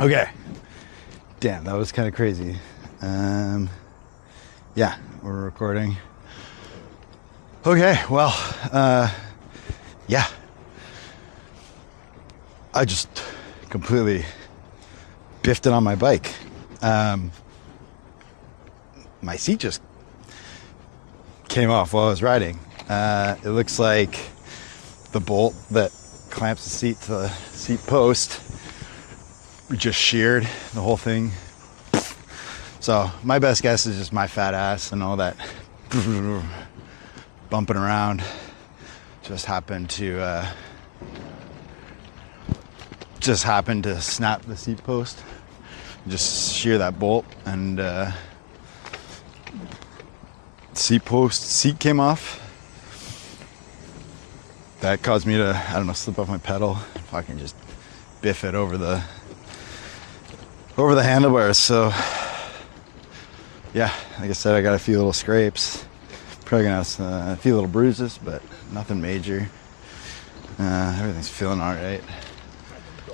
Okay. Damn, that was kind of crazy. Yeah, we're recording. Okay, well, yeah. I just completely biffed it on my bike. My seat just came off while I was riding. It looks like the bolt that clamps the seat to the seat post just sheared the whole thing. So my best guess is just my fat ass and all that bumping around just happened to snap the seat post, just shear that bolt, and seat came off. That caused me to, I don't know, slip off my pedal, fucking just biff it over the handlebars. So yeah, like I said, I got a few little scrapes, probably gonna have a few little bruises, but nothing major. Everything's feeling all right.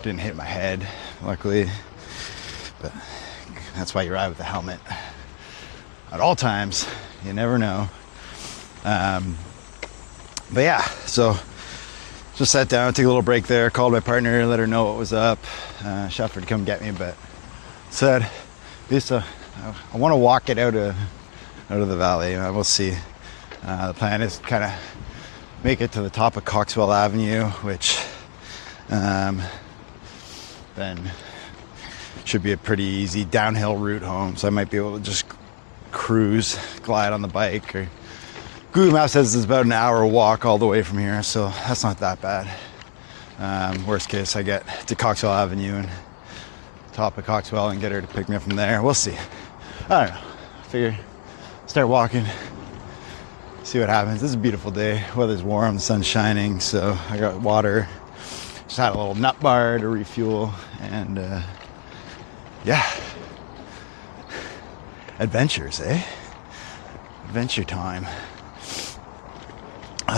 Didn't hit my head, luckily, but that's why you ride with a helmet at all times. You never know. But yeah, so just sat down, took a little break there, called my partner, let her know what was up. She offered to come get me, but said, Lisa, I want to walk it out of the valley. We'll see. The plan is kind of make it to the top of Coxwell Avenue, which then should be a pretty easy downhill route home. So I might be able to just cruise, glide on the bike. Or Google Maps says it's about an hour walk all the way from here, so that's not that bad. Worst case, I get to Coxwell Avenue and top of Coxwell and get her to pick me up from there. We'll see. I don't know. Figure start walking, see what happens. This is a beautiful day. Weather's warm, the sun's shining, so I got water. Just had a little nut bar to refuel, and yeah. Adventures, eh? Adventure time. So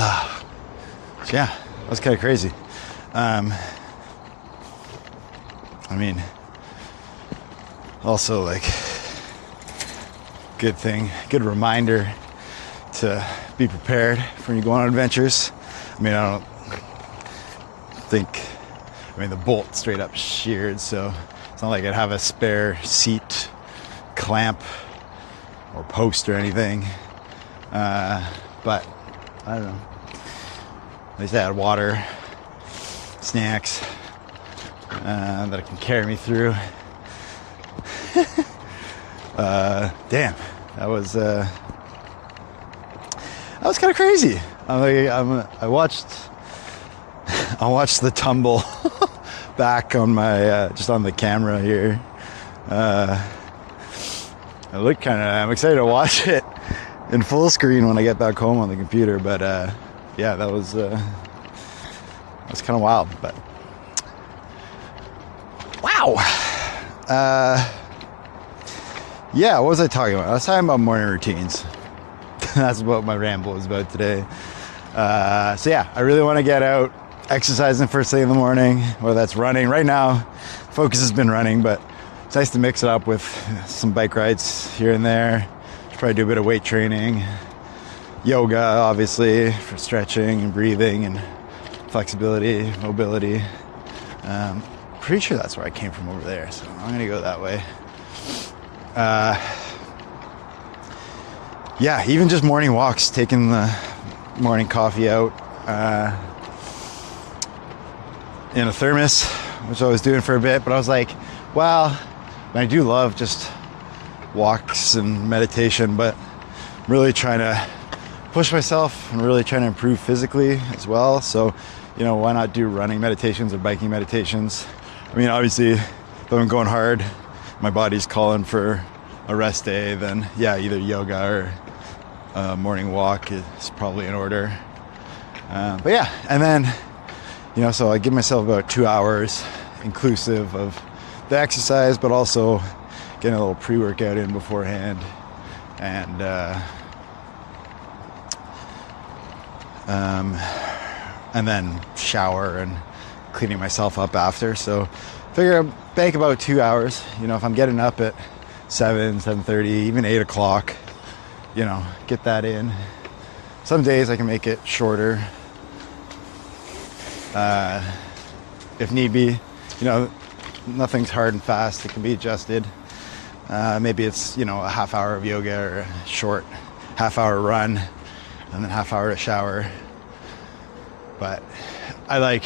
yeah, that was kind of crazy. I mean, also like, good thing, good reminder to be prepared for when you go on adventures. I mean, I mean, the bolt straight up sheared, so it's not like I'd have a spare seat clamp or post or anything. But I don't know. At least I had water, snacks that I can carry me through. Damn, that was kind of crazy. I watched the tumble back on my just on the camera here. I'm excited to watch it in full screen when I get back home on the computer. But yeah, that was kind of wild. But wow. Yeah, what was I talking about? I was talking about morning routines. That's what my ramble is about today. So yeah, I really want to get out exercising first thing in the morning, whether that's running. Right now, focus has been running, but it's nice to mix it up with some bike rides here and there. Should probably do a bit of weight training. Yoga, obviously, for stretching and breathing and flexibility, mobility. Pretty sure that's where I came from over there, so I'm gonna go that way. Yeah, even just morning walks, taking the morning coffee out in a thermos, which I was doing for a bit, but I was like, well, I do love just walks and meditation, but I'm really trying to push myself and really trying to improve physically as well. So, you know, why not do running meditations or biking meditations? I mean, obviously, if I'm going hard, my body's calling for a rest day, then yeah, either yoga or a morning walk is probably in order. But yeah, and then, you know, so I give myself about 2 hours inclusive of the exercise, but also getting a little pre-workout in beforehand, and then shower and cleaning myself up after. So figure bank about 2 hours. You know, if I'm getting up at 7:30, even 8 o'clock, you know, get that in. Some days I can make it shorter, if need be. You know, nothing's hard and fast. It can be adjusted. Maybe it's, you know, a half hour of yoga or a short half-hour run and then half-hour to shower. But I like,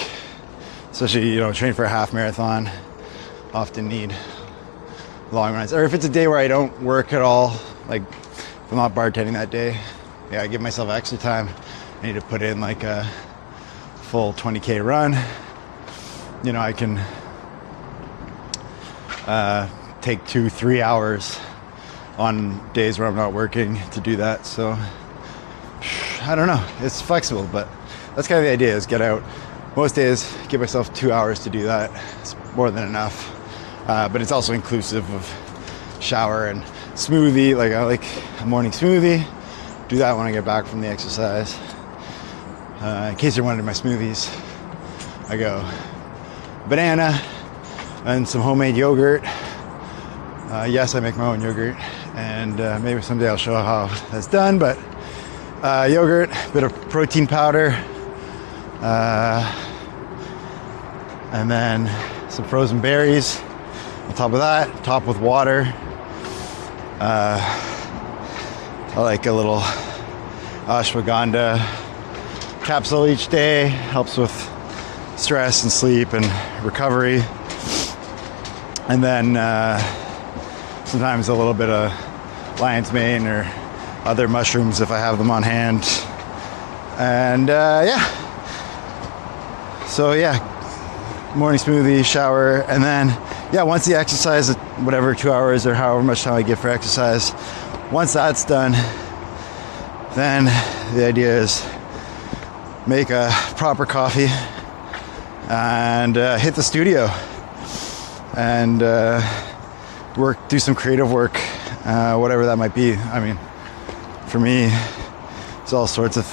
especially, you know, train for a half marathon, often need long runs. Or if it's a day where I don't work at all, like if I'm not bartending that day, yeah, I give myself extra time. I need to put in like a full 20K run. You know, I can take 2-3 hours on days where I'm not working to do that. So I don't know, it's flexible, but that's kind of the idea, is get out. Most days, give myself 2 hours to do that. It's more than enough. But it's also inclusive of shower and smoothie. Like I like a morning smoothie. Do that when I get back from the exercise. In case you're wondering my smoothies, I go banana and some homemade yogurt. Yes, I make my own yogurt, and maybe someday I'll show how that's done, but yogurt, a bit of protein powder, and then some frozen berries on top of that, top with water. I like a little ashwagandha capsule each day, helps with stress and sleep and recovery. And then sometimes a little bit of lion's mane or other mushrooms if I have them on hand. And yeah. So yeah, morning smoothie, shower, and then yeah, once the exercise, whatever 2 hours or however much time I get for exercise, once that's done, then the idea is make a proper coffee and hit the studio and do some creative work, whatever that might be. I mean, for me, it's all sorts of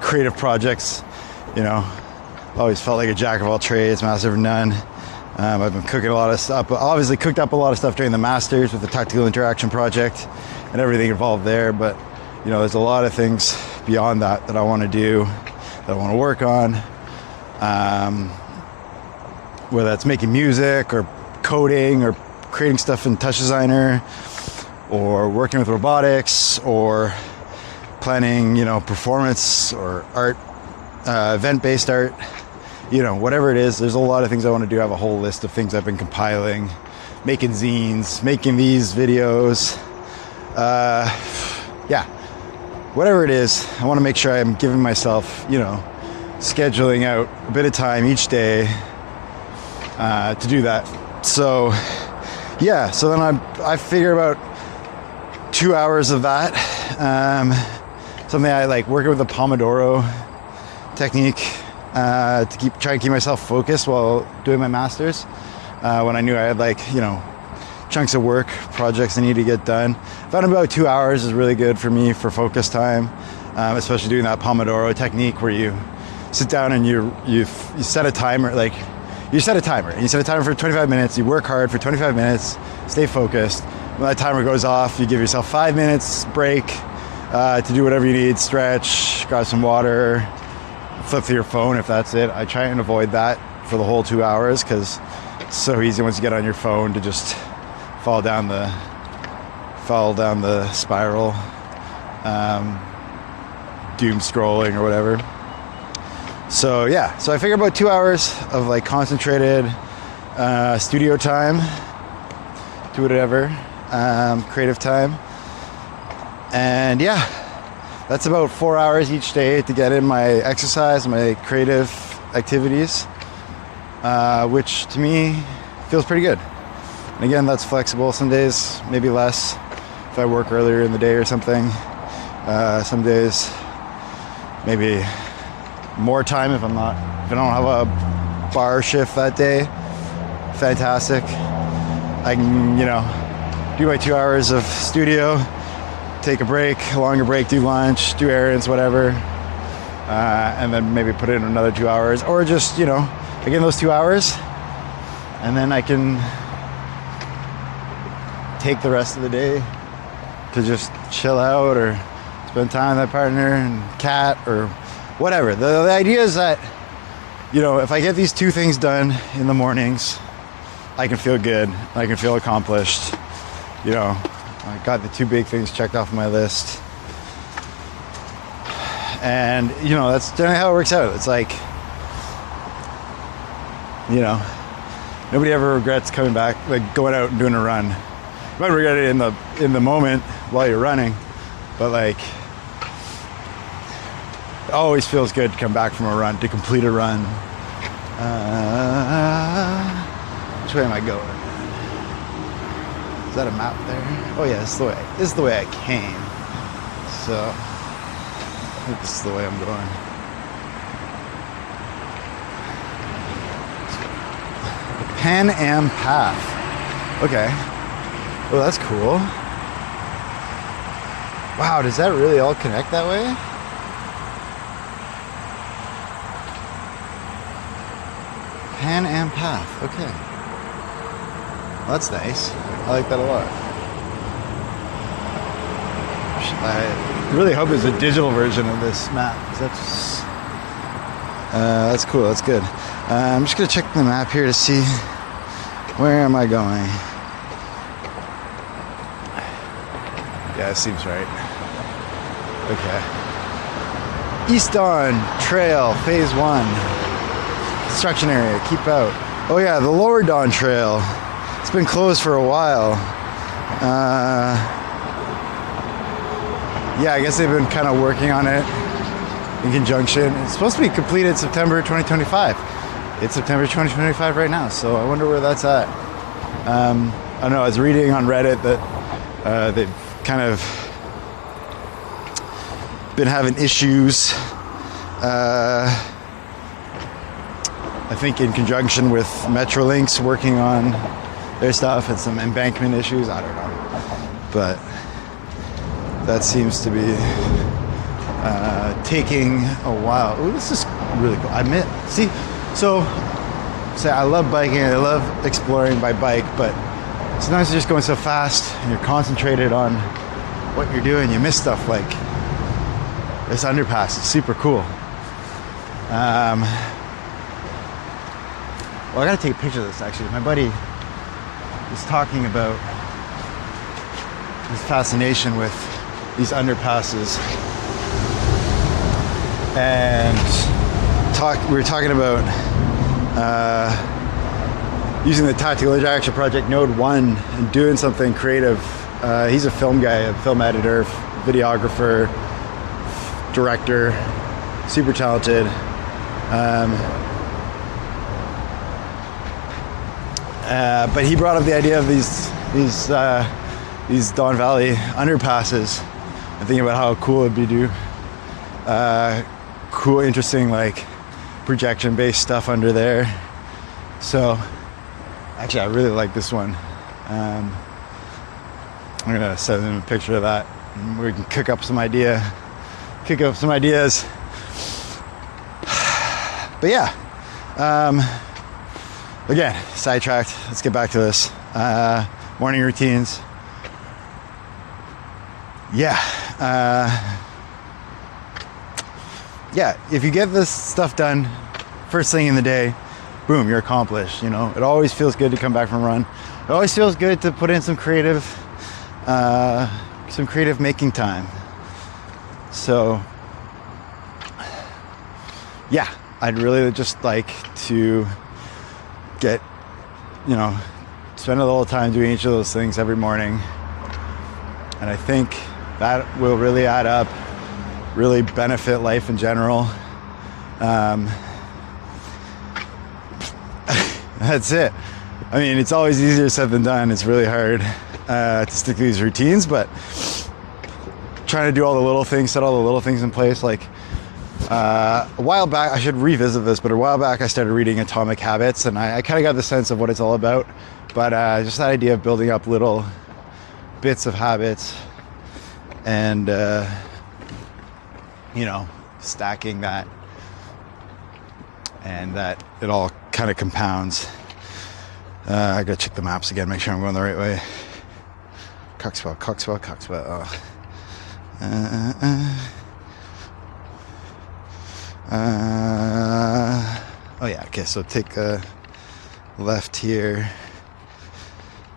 creative projects, you know. Always felt like a jack of all trades, master of none. I've been cooking a lot of stuff, but obviously cooked up a lot of stuff during the Masters with the Tactical Interaction Project and everything involved there. But, you know, there's a lot of things beyond that that I want to do, that I want to work on. Whether that's making music or coding or creating stuff in Touch Designer or working with robotics or planning, you know, performance or art, event-based art. You know, whatever it is, there's a lot of things I want to do. I have a whole list of things I've been compiling, making zines, making these videos. Yeah, whatever it is, I want to make sure I'm giving myself, you know, scheduling out a bit of time each day to do that. So, yeah, so then I figure about 2 hours of that. Something I like, working with the Pomodoro technique. To try and keep myself focused while doing my Masters. When I knew I had, like, you know, chunks of work, projects I need to get done. Found about 2 hours is really good for me for focus time, especially doing that Pomodoro technique where you sit down and you set a timer, like you set a timer and you set a timer for 25 minutes, you work hard for 25 minutes, stay focused. When that timer goes off, you give yourself 5 minutes break to do whatever you need, stretch, grab some water, flip through your phone if that's it. I try and avoid that for the whole 2 hours because it's so easy once you get on your phone to just fall down the spiral, doom scrolling or whatever. So yeah, so I figure about 2 hours of like concentrated studio time, do whatever, creative time, and yeah. That's about 4 hours each day to get in my exercise, my creative activities, which to me feels pretty good. And again, that's flexible. Some days, maybe less if I work earlier in the day or something. Some days, maybe more time if I don't have a bar shift that day. Fantastic. I can, you know, do my 2 hours of studio, take a break, a longer break, do lunch, do errands, whatever, and then maybe put in another 2 hours, or just, you know, I get those 2 hours, and then I can take the rest of the day to just chill out or spend time with my partner and cat or whatever. The idea is that, if I get these 2 things done in the mornings, I can feel good. I can feel accomplished. I got the 2 big things checked off my list. And, that's generally how it works out. It's like, nobody ever regrets coming back, like going out and doing a run. You might regret it in the moment while you're running, but like, it always feels good to come back from a run, to complete a run. Which way am I going? Is that a map there? Oh yeah, this is the way I came. So I think this is the way I'm going. Pan Am Path. Okay. Oh, that's cool. Wow, does that really all connect that way? Pan Am Path. Okay. Well, that's nice. I like that a lot. I really hope there's a digital version of this map, because that's cool. That's good. I'm just gonna check the map here to see where am I going. Yeah, it seems right. Okay. East Dawn Trail, Phase 1. Construction area, keep out. Oh yeah, the Lower Dawn Trail. It's been closed for a while. Yeah, I guess they've been kind of working on it in conjunction. It's supposed to be completed September 2025. It's September 2025 right now, so I wonder where that's at. I don't know, I was reading on Reddit that they've kind of been having issues, I think in conjunction with Metrolinx working on their stuff and some embankment issues, I don't know. But that seems to be taking a while. Ooh, this is really cool. So I love biking, I love exploring by bike, but sometimes you're just going so fast and you're concentrated on what you're doing, you miss stuff like this underpass. It's super cool. Well, I gotta take a picture of this actually. My buddy was talking about his fascination with these underpasses, and we were talking about using the Tactical Interaction Project Node 1 and doing something creative. He's a film guy, a film editor, videographer, director, super talented. But he brought up the idea of these Don Valley underpasses and thinking about how cool it'd be to do cool, interesting, like projection-based stuff under there. So actually, I really like this one. I'm gonna send him a picture of that, and we can kick up some ideas. But yeah, again, sidetracked. Let's get back to this. Morning routines. Yeah. Yeah, if you get this stuff done first thing in the day, boom, you're accomplished. It always feels good to come back from a run. It always feels good to put in some creative making time. So yeah, I'd really just like to spend a little time doing each of those things every morning. And I think that will really add up, really benefit life in general. That's it. I mean, it's always easier said than done. It's really hard to stick to these routines, but trying to do all the little things, set all the little things in place. Like a while back, I should revisit this, but a while back I started reading Atomic Habits, and I kind of got the sense of what it's all about. But just that idea of building up little bits of habits and stacking that, and that it all kind of compounds. I gotta check the maps again, make sure I'm going the right way. Coxwell. Oh yeah, okay, so take a left here,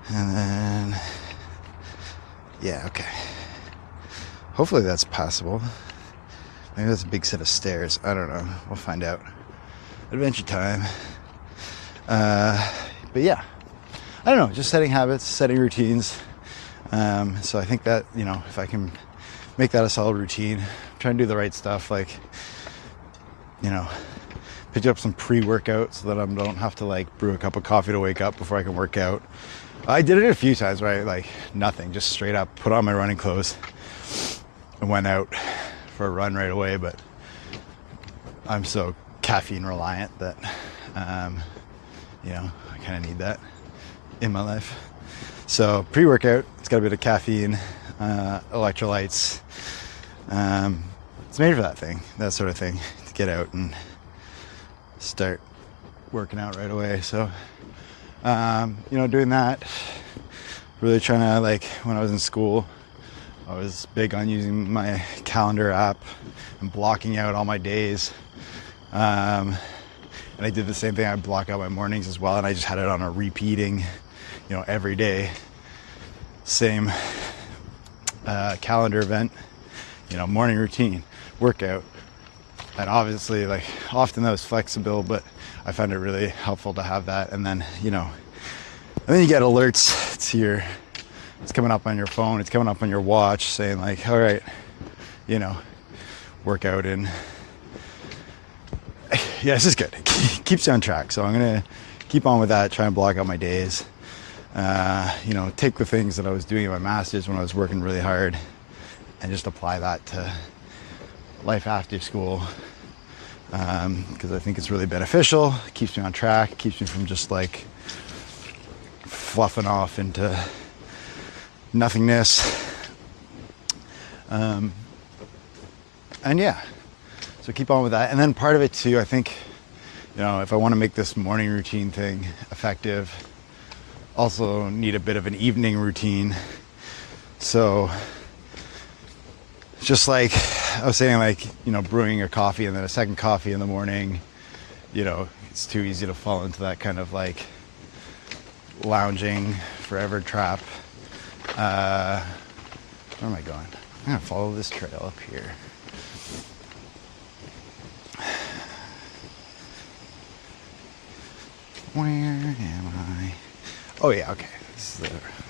and then, yeah, okay. Hopefully that's passable. Maybe that's a big set of stairs. I don't know. We'll find out. Adventure time. But yeah, I don't know. Just setting habits, setting routines. So I think that, you know, if I can make that a solid routine, try and do the right stuff, like, you know, pick up some pre-workout so that I don't have to like brew a cup of coffee to wake up before I can work out. I did it a few times where I like nothing, just straight up put on my running clothes and went out for a run right away. But I'm so caffeine reliant that, you know, I kind of need that in my life. So pre-workout, it's got a bit of caffeine, electrolytes. It's made for that sort of thing, to get out and start working out right away. So, you know, doing that, really trying to, like, when I was in school, I was big on using my calendar app and blocking out all my days. And I did the same thing. I block out my mornings as well, and I just had it on a repeating, you know, every day. Same calendar event, you know, morning routine, workout. And obviously, like, often that was flexible, but I found it really helpful to have that. And then, you know, and then you get alerts to it's coming up on your phone, it's coming up on your watch saying like, all right, you know, workout in. Yeah, this is good. It keeps you on track. So I'm going to keep on with that, try and block out my days. You know, take the things that I was doing in my master's when I was working really hard and just apply that to life after school, because I think it's really beneficial. It keeps me on track. It keeps me from just like fluffing off into nothingness. And yeah, so keep on with that. And then part of it too, I think, you know, if I want to make this morning routine thing effective, also need a bit of an evening routine. So just like I was saying, like, you know, brewing a coffee and then a second coffee in the morning, you know, it's too easy to fall into that kind of like lounging forever trap. Where am I going? I'm gonna follow this trail up here. Where am I? Oh yeah, okay.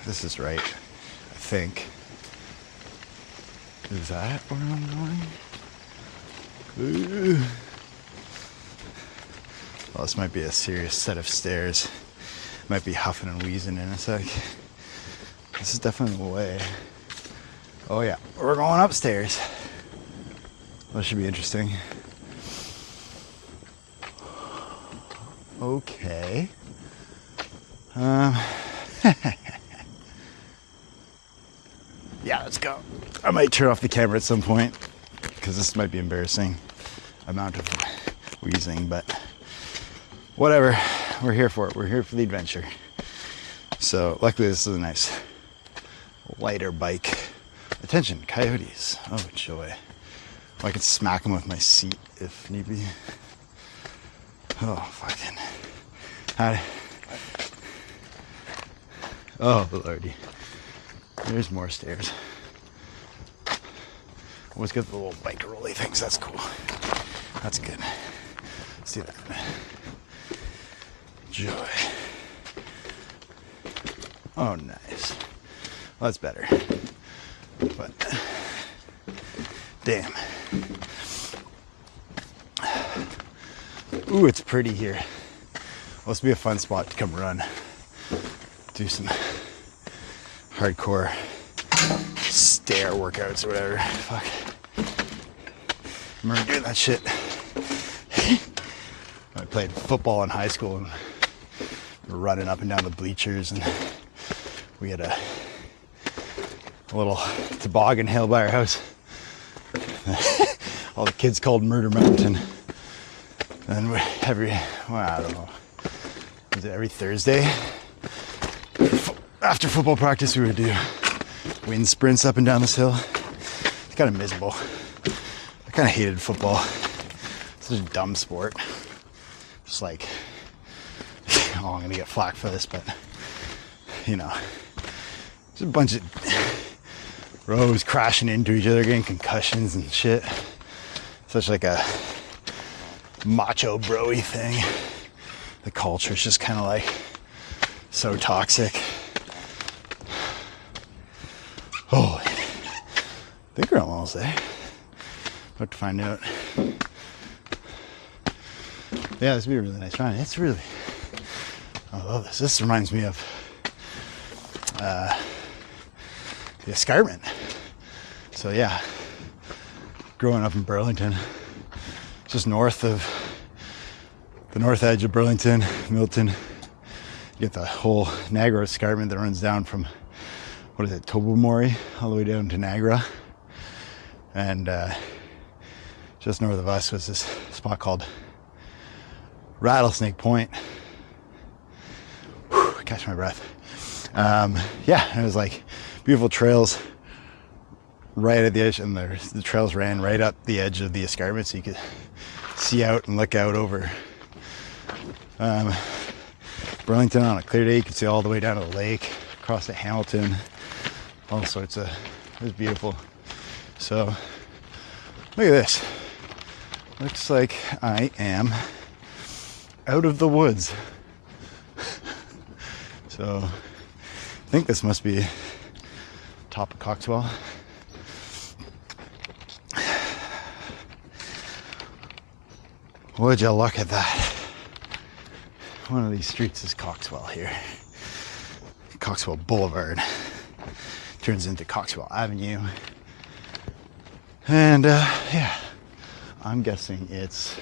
This is right, I think. Is that where I'm going? Ooh. Well, this might be a serious set of stairs. Might be huffing and wheezing in a sec. This is definitely the way. Oh yeah, we're going upstairs. That should be interesting. Okay. Yeah, let's go. I might turn off the camera at some point because this might be embarrassing amount of wheezing, but whatever. We're here for it. We're here for the adventure. So luckily this is a nice lighter bike. Attention, coyotes. Oh, joy. Oh, I could smack them with my seat if need be. Oh, fucking. Oh, lordy. There's more stairs. Always get the little bike rolly things. That's cool. That's good. Let's do that. Joy. Oh, nice. Well, that's better. But, damn. Ooh, it's pretty here. Well, this will be a fun spot to come run. Do some hardcore stair workouts or whatever. Fuck. I remember doing that shit. I played football in high school and we were running up and down the bleachers, and we had a little toboggan hill by our house. All the kids called Murder Mountain. And I don't know, was it every Thursday? After football practice, we would do wind sprints up and down this hill. It's kind of miserable. I kind of hated football. It's such a dumb sport. Just like, oh, I'm gonna get flack for this, but you know, just a bunch of rows crashing into each other, getting concussions and shit. Such like a macho bro-y thing. The culture's just kind of like so toxic. Holy, I think we're almost there. About to find out. Yeah, this would be a really nice run. It's really, I love this. This reminds me of the escarpment. So yeah, growing up in Burlington, just north of the north edge of Burlington, Milton, you get the whole Niagara escarpment that runs down from, what is it, Tobermory, all the way down to Niagara. And just north of us was this spot called Rattlesnake Point. Whew, catch my breath. Yeah, and it was like beautiful trails right at the edge, and the trails ran right up the edge of the escarpment, so you could see out and look out over Burlington on a clear day. You could see all the way down to the lake, across to Hamilton, all sorts of, it was beautiful. So look at this. Looks like I am out of the woods. So I think this must be top of Coxwell. Would you look at that? One of these streets is Coxwell here. Coxwell Boulevard turns into Coxwell Avenue. And yeah, I'm guessing it's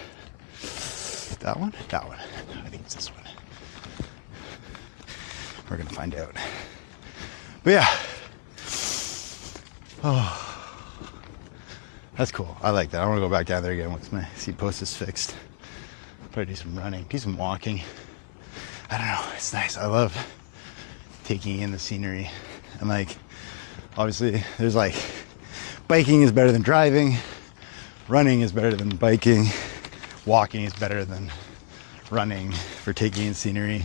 that one? That one. I think it's this one. We're gonna find out. But yeah. Oh, that's cool. I like that. I want to go back down there again once my seat post is fixed. Probably do some running, do some walking. I don't know. It's nice. I love taking in the scenery. And like, obviously, there's like, biking is better than driving. Running is better than biking. Walking is better than running for taking in scenery,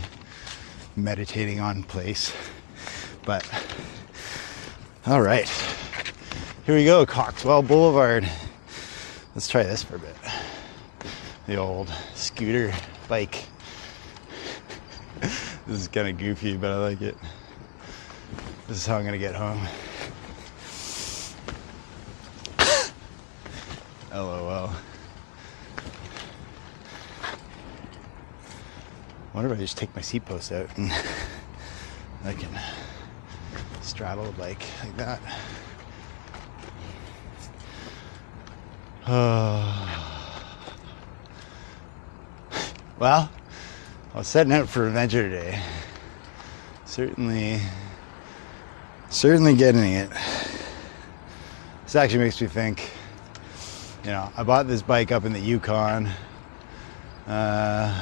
meditating on place. But, all right. Here we go, Coxwell Boulevard. Let's try this for a bit. The old scooter bike. This is kind of goofy, but I like it. This is how I'm gonna get home. LOL. I wonder if I just take my seat post out and I can straddle the bike like that. Well, I was setting out for adventure today. Certainly getting it. This actually makes me think, you know, I bought this bike up in the Yukon. Had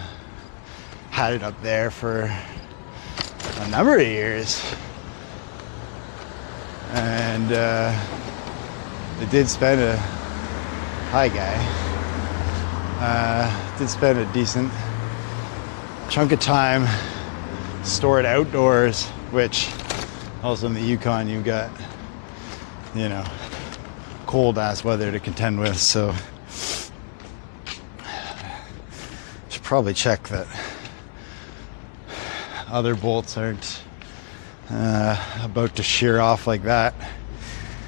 it up there for a number of years. And it did spend a, hi guy, did spend a decent chunk of time stored outdoors, which also in the Yukon you've got, you know, cold ass weather to contend with, so should probably check that other bolts aren't about to shear off like that.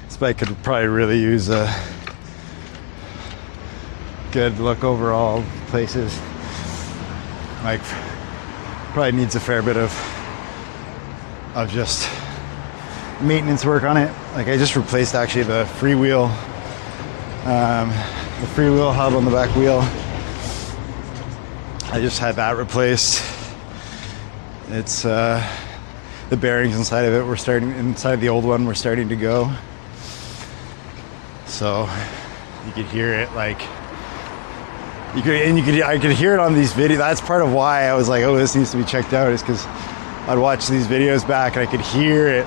This bike could probably really use a good look over all places. Like, probably needs a fair bit of just maintenance work on it. Like, I just replaced actually the freewheel hub on the back wheel. I just had that replaced. It's the bearings inside of it were starting, inside the old one were starting to go. So you could hear it like I could hear it on these videos. That's part of why I was like, oh, this needs to be checked out, is because I'd watch these videos back and I could hear it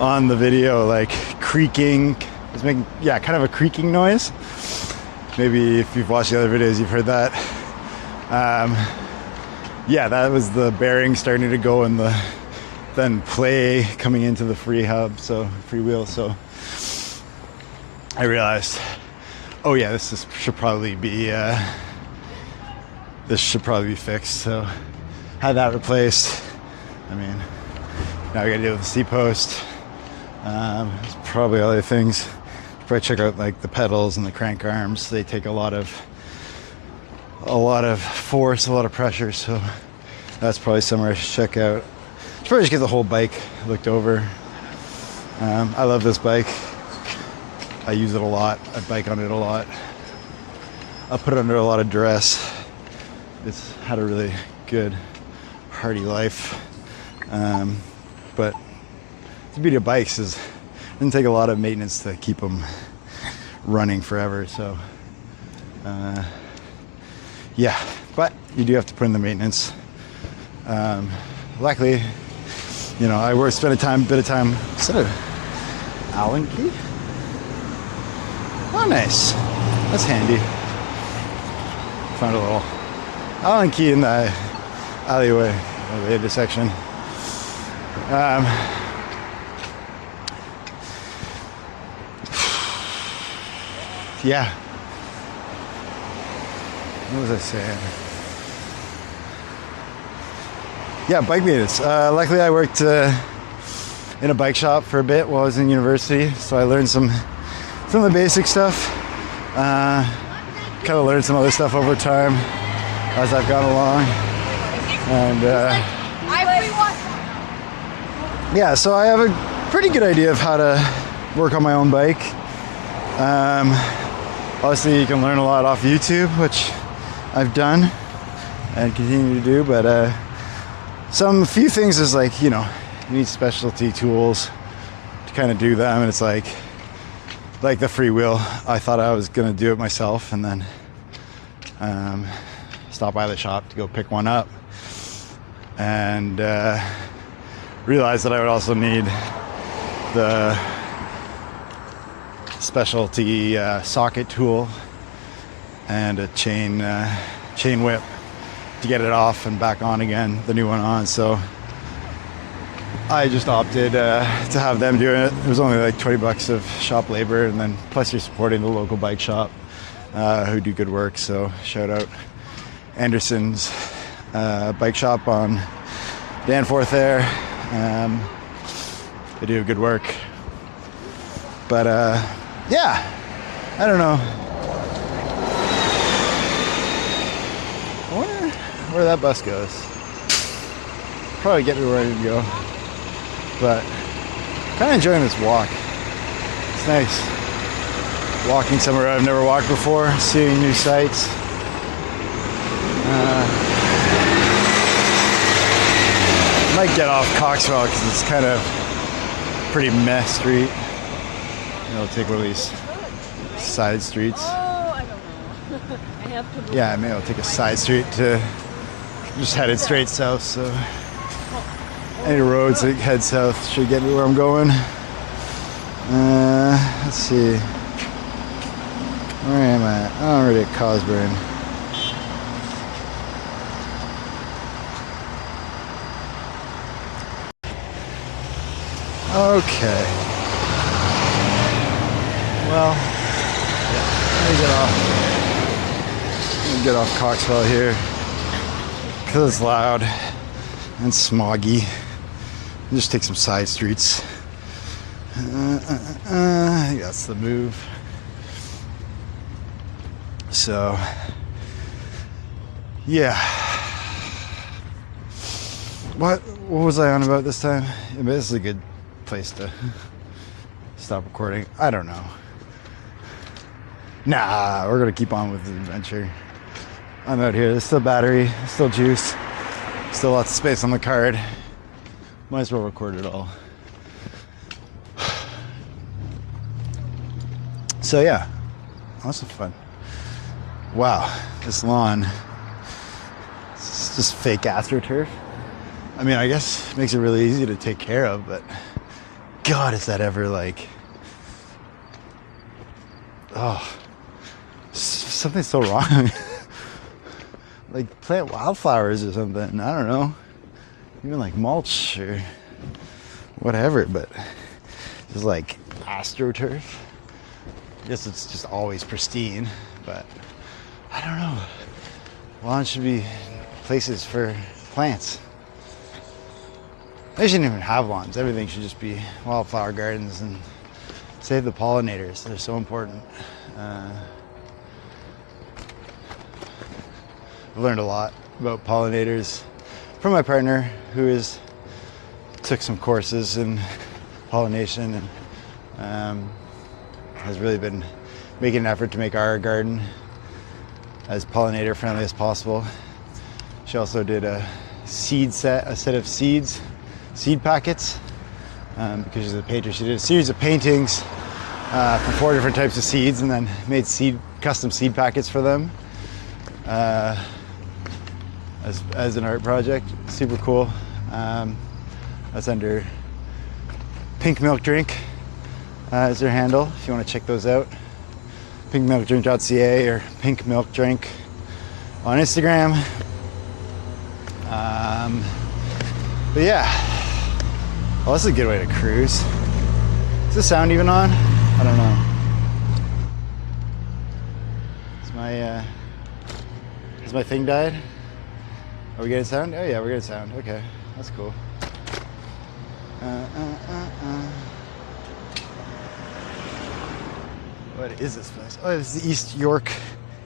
on the video, like creaking. It's making, yeah, kind of a creaking noise. Maybe if you've watched the other videos, you've heard that. Yeah, that was the bearing starting to go and the then play coming into the free hub, so free wheel. So I realized, oh yeah, should probably be fixed. So had that replaced. I mean, now we gotta deal with the C-post. There's probably other things. Probably check out like the pedals and the crank arms. They take a lot of force, a lot of pressure. So that's probably somewhere I should check out. Should probably just get the whole bike looked over. I love this bike. I use it a lot. I bike on it a lot. I put it under a lot of duress. It's had a really good, hardy life. But the beauty of bikes is it doesn't take a lot of maintenance to keep them running forever. So, yeah, but you do have to put in the maintenance. Luckily, you know, I spent a bit of time. Is that a Allen key? Oh, nice. That's handy. Found a little Allen key in the alleyway of the intersection. Yeah. What was I saying? Yeah, bike maintenance. Luckily, I worked in a bike shop for a bit while I was in university, so I learned some of the basic stuff. Kind of learned some other stuff over time as I've gone along, and yeah, so I have a pretty good idea of how to work on my own bike. Obviously, you can learn a lot off YouTube, which I've done and continue to do, but a few things is like, you know, you need specialty tools to kind of do them, and it's like the free wheel. I thought I was gonna do it myself, and then stop by the shop to go pick one up, and realized that I would also need the specialty socket tool and a chain whip to get it off and back on again, the new one on. So I just opted to have them do it. It was only like $20 of shop labor, and then plus you're supporting the local bike shop who do good work. So shout out Anderson's bike shop on Danforth there. They do good work. But yeah, I don't know. I wonder where that bus goes. Probably get me where I need to go. But kind of enjoying this walk. It's nice. Walking somewhere I've never walked before, seeing new sights. Might get off Coxwell because it's kind of pretty mess street. I'll take one of these side streets. Oh, I don't know. I have to. Yeah, maybe I'll take a side street to just headed straight south. So any roads that head south should get me where I'm going. Let's see. Where am I? Oh, I'm already at Cosburn. Okay. Well, let me get off Coxwell here because it's loud and smoggy. Just take some side streets. I think that's the move. So, yeah. What was I on about this time? This is a good place to stop recording. I don't know. Nah, we're gonna keep on with the adventure. I'm out here. There's still battery, still juice, still lots of space on the card. Might as well record it all. So yeah, lots of fun. Wow, this lawn, it's just fake AstroTurf. I mean, I guess it makes it really easy to take care of, but God, is that ever like, oh, something's so wrong. Like plant wildflowers or something, I don't know. Even like mulch or whatever, but just like AstroTurf. I guess it's just always pristine, but I don't know. Lawns should be places for plants. They shouldn't even have lawns. Everything should just be wildflower gardens, and save the pollinators. They're so important. I've learned a lot about pollinators from my partner, who took some courses in pollination and has really been making an effort to make our garden as pollinator friendly as possible. She also did a set of seed packets, because she's a painter. She did a series of paintings from 4 different types of seeds, and then made custom seed packets for them as an art project. Super cool. That's under Pink Milk Drink is their handle if you want to check those out. pinkmilkdrink.ca or Pink Milk Drink on Instagram. But yeah, well, this is a good way to cruise. Is the sound even on? I don't know. Has my thing died? Are we getting sound? Oh yeah, we're getting sound. Okay, that's cool. What is this place? Oh, this is the East York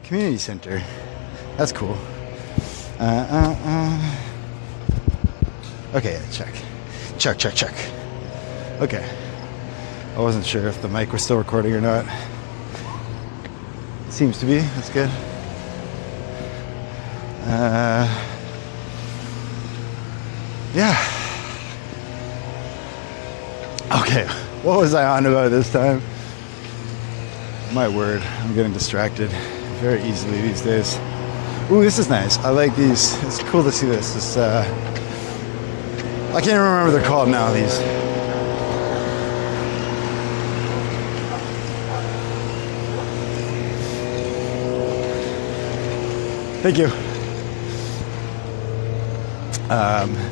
Community Center. That's cool. Okay, check. Okay. I wasn't sure if the mic was still recording or not. Seems to be. That's good. Yeah. Okay, what was I on about this time? My word, I'm getting distracted very easily these days. Ooh, this is nice. I like these. It's cool to see this. I can't even remember what they're called now, these. Thank you.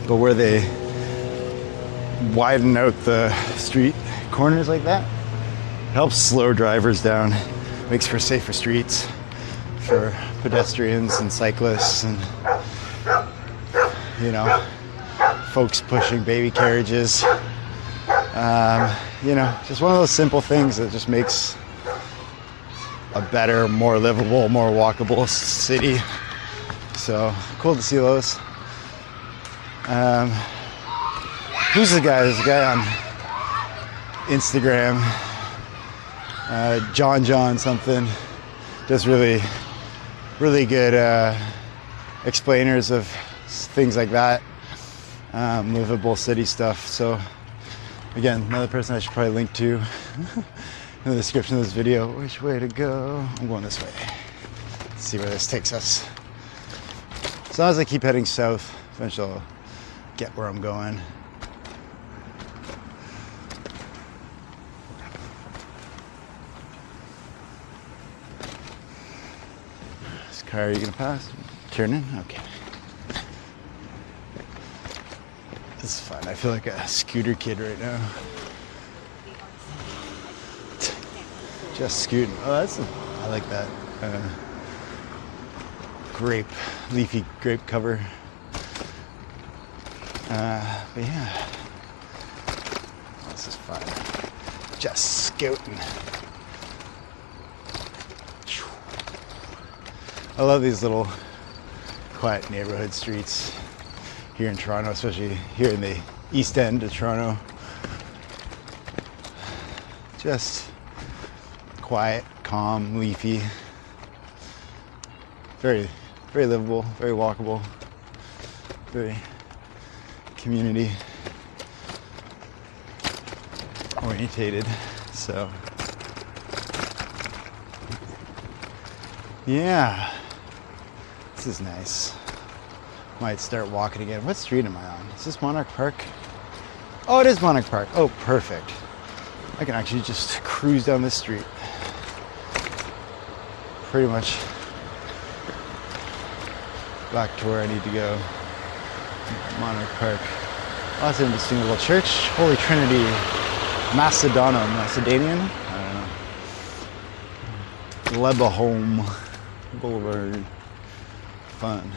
But where they widen out the street corners like that, helps slow drivers down, makes for safer streets for pedestrians and cyclists and, you know, folks pushing baby carriages. You know, just one of those simple things that just makes a better, more livable, more walkable city. So cool to see those. Who's the guy? There's a guy on Instagram, John something, does really good explainers of things like that, livable city stuff. So again, another person I should probably link to in the description of this video. Which way to go? I'm going this way. Let's see where this takes us. As long as I keep heading south, eventually I'll get where I'm going. This car, are you gonna pass? Turn in? Okay. This is fun. I feel like a scooter kid right now. Just scooting. Oh, I like that. Leafy grape cover. But yeah, this is fun. Just scouting. I love these little quiet neighborhood streets here in Toronto, especially here in the East End of Toronto. Just quiet, calm, leafy. Very, very livable, very walkable, very community orientated. So Yeah, this is nice. Might start walking again. What street am I on? Is this Monarch Park? Oh, it is Monarch Park. Oh, perfect. I can actually just cruise down this street. Pretty much back to where I need to go. Monarch Park. Oh, that's an interesting little church. Holy Trinity Macedonian? I don't know. Lebahome Boulevard. Fun.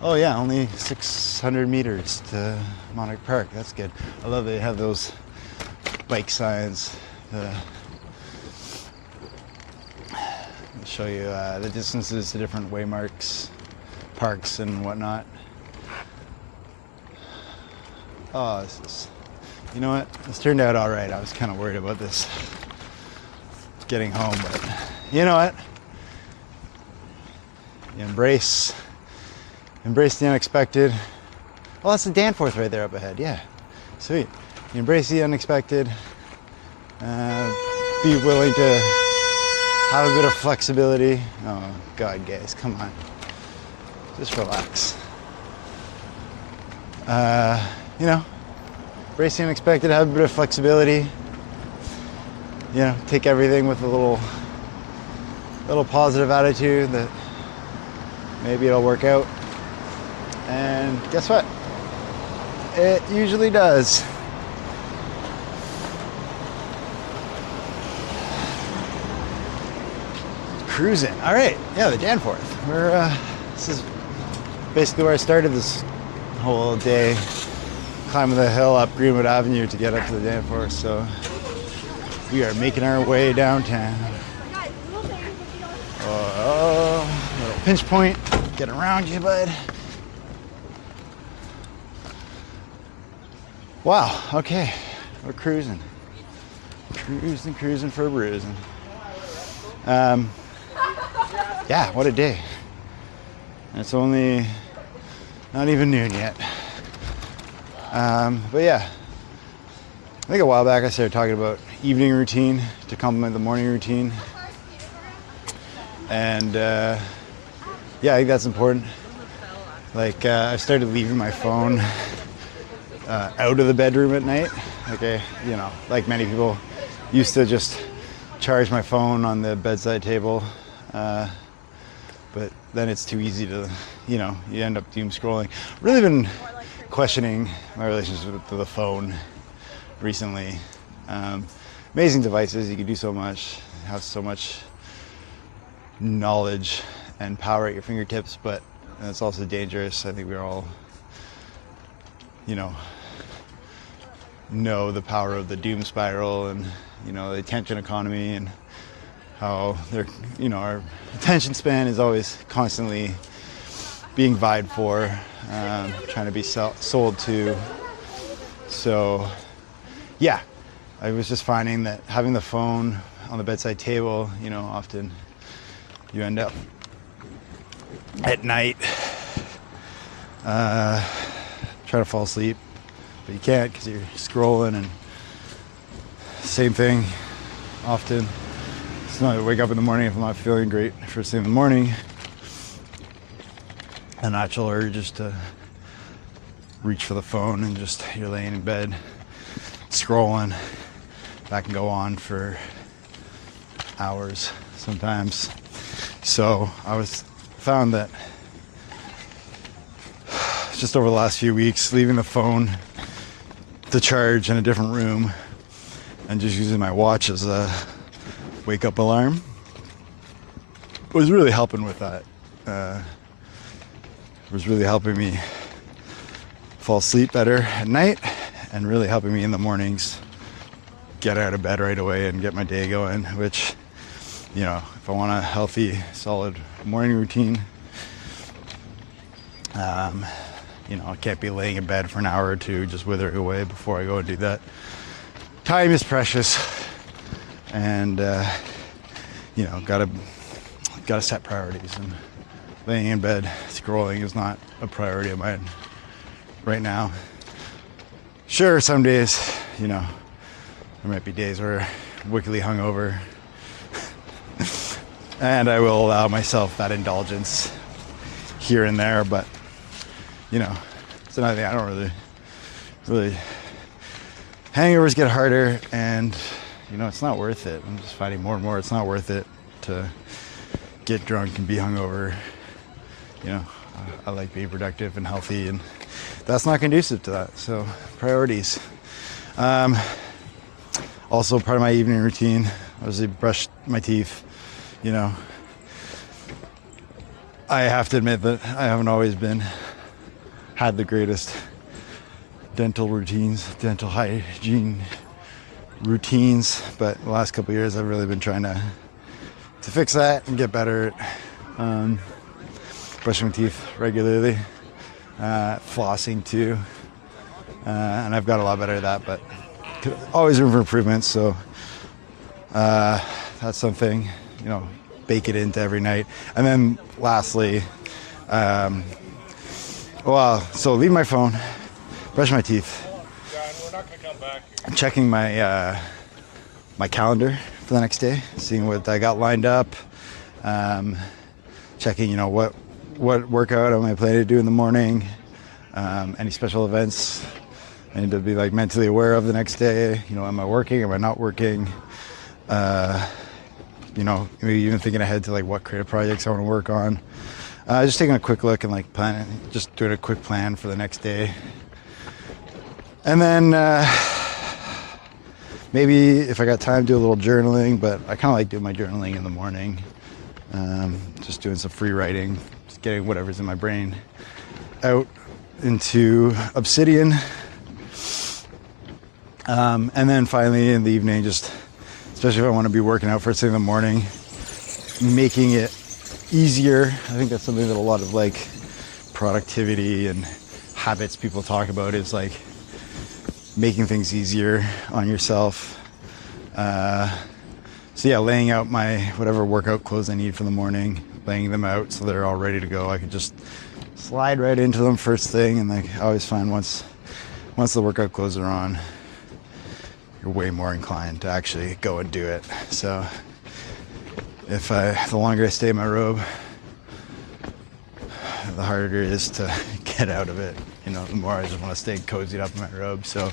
Oh yeah, only 600 meters to Monarch Park. That's good. I love they have those bike signs. Show you the distances to different waymarks, parks, and whatnot. Oh, this is. You know what? This turned out all right. I was kind of worried about this getting home, but you know what? You embrace the unexpected. Oh, that's the Danforth right there up ahead. Yeah, sweet. You embrace the unexpected. Be willing to have a bit of flexibility. Oh God, guys, come on. Just relax. You know, embrace the unexpected. Have a bit of flexibility. You know, take everything with a little positive attitude that maybe it'll work out. And guess what? It usually does. Cruising. All right. Yeah, the Danforth. This is basically where I started this whole day, climbing the hill up Greenwood Avenue to get up to the Danforth. So we are making our way downtown. Oh, little pinch point. Get around you, bud. Wow, okay, we're cruising for a bruising. Yeah, what a day. It's only not even noon yet. But yeah, I think a while back I started talking about evening routine to complement the morning routine. And yeah, I think that's important. Like I started leaving my phone out of the bedroom at night. Okay, you know, like many people used to just charge my phone on the bedside table. But then it's too easy to, you know, you end up doom scrolling. Really been questioning my relationship with the phone recently. Amazing devices, you can do so much, have so much knowledge and power at your fingertips, but it's also dangerous. I think we're all, you know the power of the doom spiral and, you know, the attention economy and how they're, you know, our attention span is always constantly being vied for, trying to be sold to. So yeah, I was just finding that having the phone on the bedside table, you know, often you end up at night trying to fall asleep, but you can't because you're scrolling. And same thing often. It's not I wake up in the morning if I'm not feeling great first thing in the morning. A natural urge is to reach for the phone and just you're laying in bed scrolling. That can go on for hours sometimes. So I found that just over the last few weeks, leaving the phone to charge in a different room and just using my watch as a wake up alarm was really helping with that. Was really helping me fall asleep better at night and really helping me in the mornings get out of bed right away and get my day going, which, you know, if I want a healthy, solid morning routine, you know, I can't be laying in bed for an hour or two just withering away before I go and do that. Time is precious, and you know, gotta set priorities. And laying in bed scrolling is not a priority of mine right now. Sure, some days, you know, there might be days where I'm wickedly hungover, And I will allow myself that indulgence here and there, but you know, it's another thing. I don't really hangovers get harder, and you know, it's not worth it. I'm just finding more and more it's not worth it to get drunk and be hungover. You know, I like being productive and healthy, and that's not conducive to that. So priorities. Also part of my evening routine, obviously brush my teeth. You know, I have to admit that I haven't always had the greatest dental hygiene routines, but the last couple of years I've really been trying to fix that and get better at brushing my teeth regularly, flossing too, and I've got a lot better at that, but always room for improvement. So that's something, you know, bake it into every night. And then lastly, so leave my phone, brush my teeth, checking my my calendar for the next day, seeing what I got lined up, checking, you know, what workout am I planning to do in the morning, any special events I need to be like mentally aware of the next day. You know, am I working, am I not working? You know, maybe even thinking ahead to like what creative projects I want to work on. Just taking a quick look and like just doing a quick plan for the next day. And then maybe if I got time, do a little journaling, but I kind of like doing my journaling in the morning. Just doing some free writing, just getting whatever's in my brain out into Obsidian. And then finally in the evening, just especially if I want to be working out first thing in the morning, making it easier. I think that's something that a lot of like productivity and habits people talk about, is like making things easier on yourself. So yeah, laying out my whatever workout clothes I need for the morning, laying them out so they're all ready to go. I could just slide right into them first thing, and like I always find once the workout clothes are on, you're way more inclined to actually go and do it. So the longer I stay in my robe, the harder it is to get out of it. You know, the more I just want to stay cozied up in my robe. So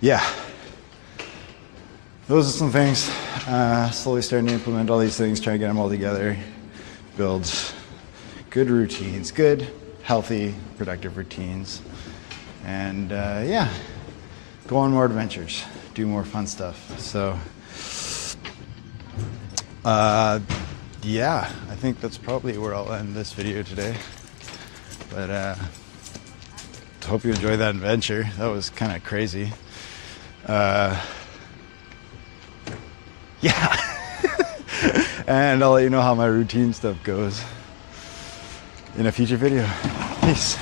yeah, those are some things. Slowly starting to implement all these things, try to get them all together, build good routines, good, healthy, productive routines. And yeah, go on more adventures, do more fun stuff. So yeah, I think that's probably where I'll end this video today. But hope you enjoyed that adventure. That was kind of crazy. Yeah. And I'll let you know how my routine stuff goes in a future video. Peace.